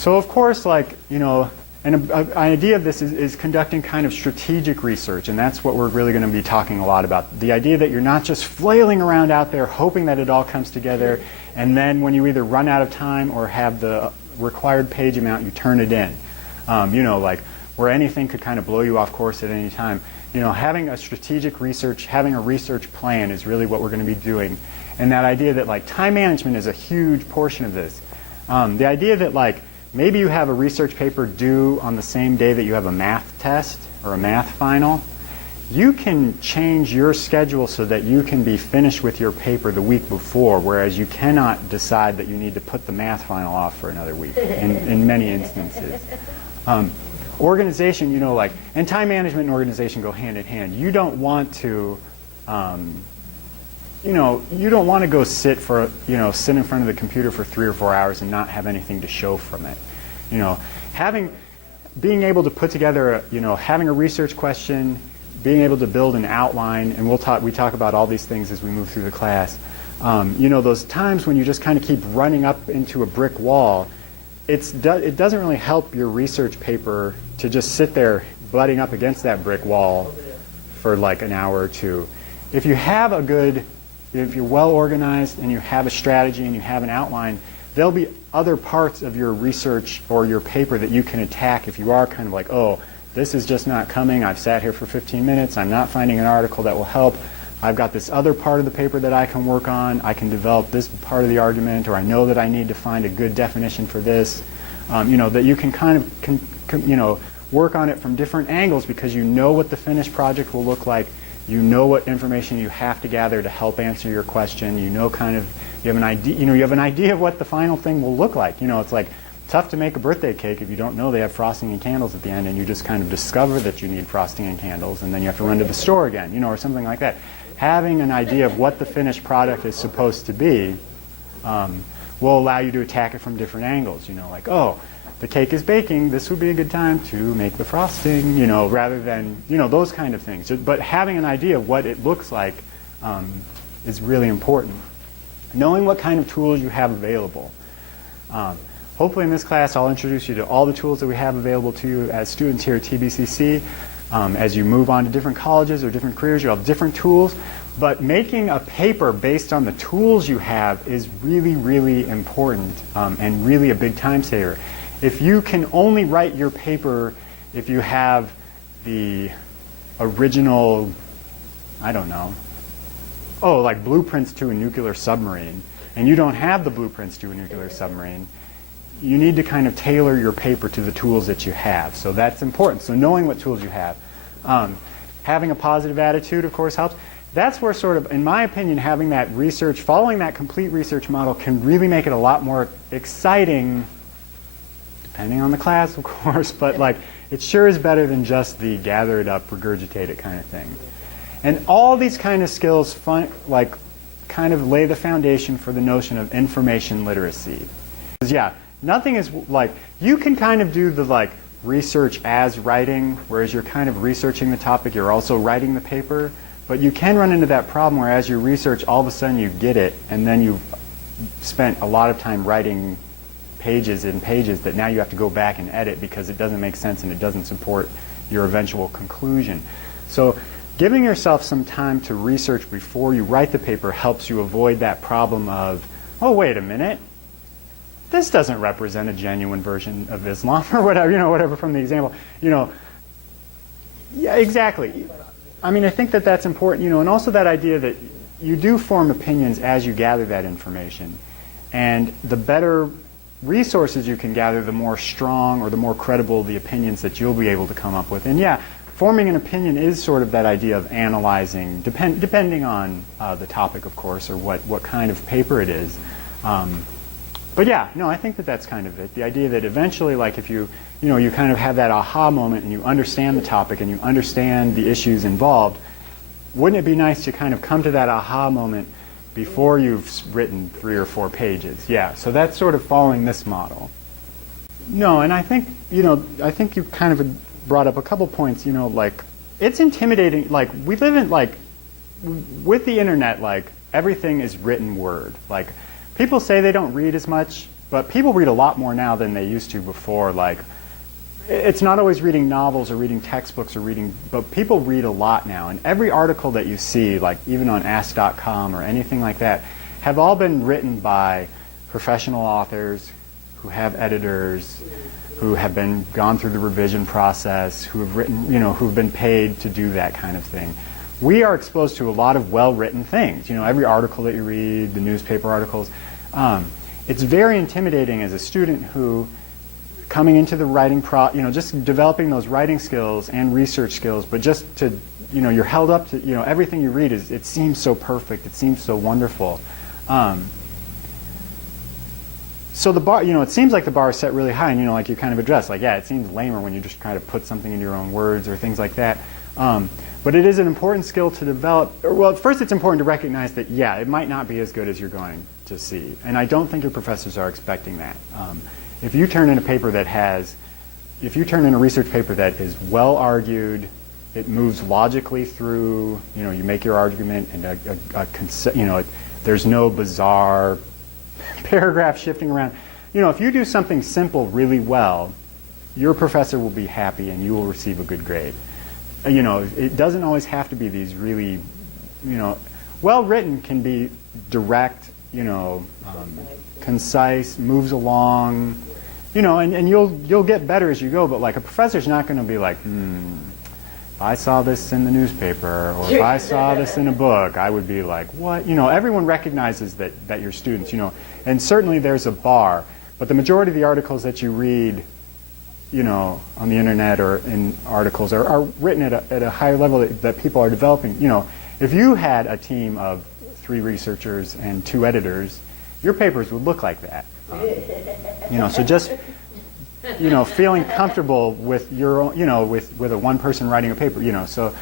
So of course, like, an idea of this is conducting kind of strategic research, and that's what we're really going to be talking a lot about. The idea that you're not just flailing around out there hoping that it all comes together, and then when you either run out of time or have the required page amount, you turn it in. Like where anything could kind of blow you off course at any time. Having a strategic research, having a research plan is really what we're going to be doing. And that idea that like time management is a huge portion of this. The idea that like maybe you have a research paper due on the same day that you have a math test or a math final. You can change your schedule so that you can be finished with your paper the week before, whereas you cannot decide that you need to put the math final off for another week in many instances. Organization, and time management and organization go hand in hand. You don't want to, you don't want to go sit in front of the computer for 3 or 4 hours and not have anything to show from it. Being able to put together, having a research question, being able to build an outline, and we talk about all these things as we move through the class. Those times when you just kind of keep running up into a brick wall, it doesn't really help your research paper to just sit there butting up against that brick wall for like an hour or two. If you're well organized and you have a strategy and you have an outline, there'll be other parts of your research or your paper that you can attack if you are kind of like, oh, this is just not coming. I've sat here for 15 minutes. I'm not finding an article that will help. I've got this other part of the paper that I can work on. I can develop this part of the argument, or I know that I need to find a good definition for this. That you can kind of, work on it from different angles because you know what the finished project will look like. You know what information you have to gather to help answer your question. You have an idea. You have an idea of what the final thing will look like. It's like tough to make a birthday cake if you don't know they have frosting and candles at the end, and you just kind of discover that you need frosting and candles, and then you have to run to the store again, or something like that. Having an idea of what the finished product is supposed to be will allow you to attack it from different angles. Like, oh, the cake is baking, this would be a good time to make the frosting, rather than, those kind of things. But having an idea of what it looks like is really important. Knowing what kind of tools you have available. Hopefully in this class I'll introduce you to all the tools that we have available to you as students here at TBCC. As you move on to different colleges or different careers, you have different tools. But making a paper based on the tools you have is really, really important and really a big time saver. If you can only write your paper if you have the original, like blueprints to a nuclear submarine, and you don't have the blueprints to a nuclear submarine, you need to kind of tailor your paper to the tools that you have. So that's important. So knowing what tools you have. Having a positive attitude, of course, helps. That's where sort of, in my opinion, having that research, following that complete research model can really make it a lot more exciting, depending on the class, of course, but like it sure is better than just the gather it up, regurgitate it kind of thing. And all these kind of skills kind of lay the foundation for the notion of information literacy. Because yeah, nothing is like, you can kind of do the like research as writing, whereas you're kind of researching the topic, you're also writing the paper. But you can run into that problem where as you research, all of a sudden you get it, and then you've spent a lot of time writing pages and pages that now you have to go back and edit because it doesn't make sense and it doesn't support your eventual conclusion. So giving yourself some time to research before you write the paper helps you avoid that problem of, oh, wait a minute, this doesn't represent a genuine version of Islam or whatever, whatever from the example. Yeah, exactly. I mean, I think that that's important, and also that idea that you do form opinions as you gather that information. And the better resources you can gather, the more strong or the more credible the opinions that you'll be able to come up with. And yeah, forming an opinion is sort of that idea of analyzing, depending on the topic, of course, or what kind of paper it is. But yeah, no, I think that that's kind of it. The idea that eventually, like if you kind of have that aha moment and you understand the topic and you understand the issues involved, wouldn't it be nice to kind of come to that aha moment before you've written 3 or 4 pages? Yeah, so that's sort of following this model. No, and I think, I think you kind of brought up a couple points, like it's intimidating, like we live in, like with the internet, like everything is written word. Like people say they don't read as much, but people read a lot more now than they used to before. Like, it's not always reading novels or reading textbooks or reading, but people read a lot now. And every article that you see, like even on Ask.com or anything like that, have all been written by professional authors who have editors, who have gone through the revision process, who have written, who've been paid to do that kind of thing. We are exposed to a lot of well-written things. Every article that you read, the newspaper articles. It's very intimidating as a student who, coming into the writing just developing those writing skills and research skills, but just to, you're held up to, everything you read it seems so perfect, it seems so wonderful. So the bar, it seems like the bar is set really high, and like you kind of addressed, like, yeah, it seems lamer when you just try to put something into your own words or things like that. But it is an important skill to develop. Well, first it's important to recognize that, yeah, it might not be as good as you're going to see. And I don't think your professors are expecting that. If you turn in a research paper that is well argued, it moves logically through, you make your argument, and there's no bizarre paragraph shifting around. If you do something simple really well, your professor will be happy and you will receive a good grade. It doesn't always have to be these really, well-written can be direct, concise, moves along, and you'll get better as you go, but like a professor's not going to be like, if I saw this in the newspaper or if I saw this in a book, I would be like, what? Everyone recognizes that you're students, and certainly there's a bar, but the majority of the articles that you read on the internet or in articles are written at a higher level that people are developing. If you had a team of 3 researchers and 2 editors, your papers would look like that. So just, feeling comfortable with your own, with a one person writing a paper, so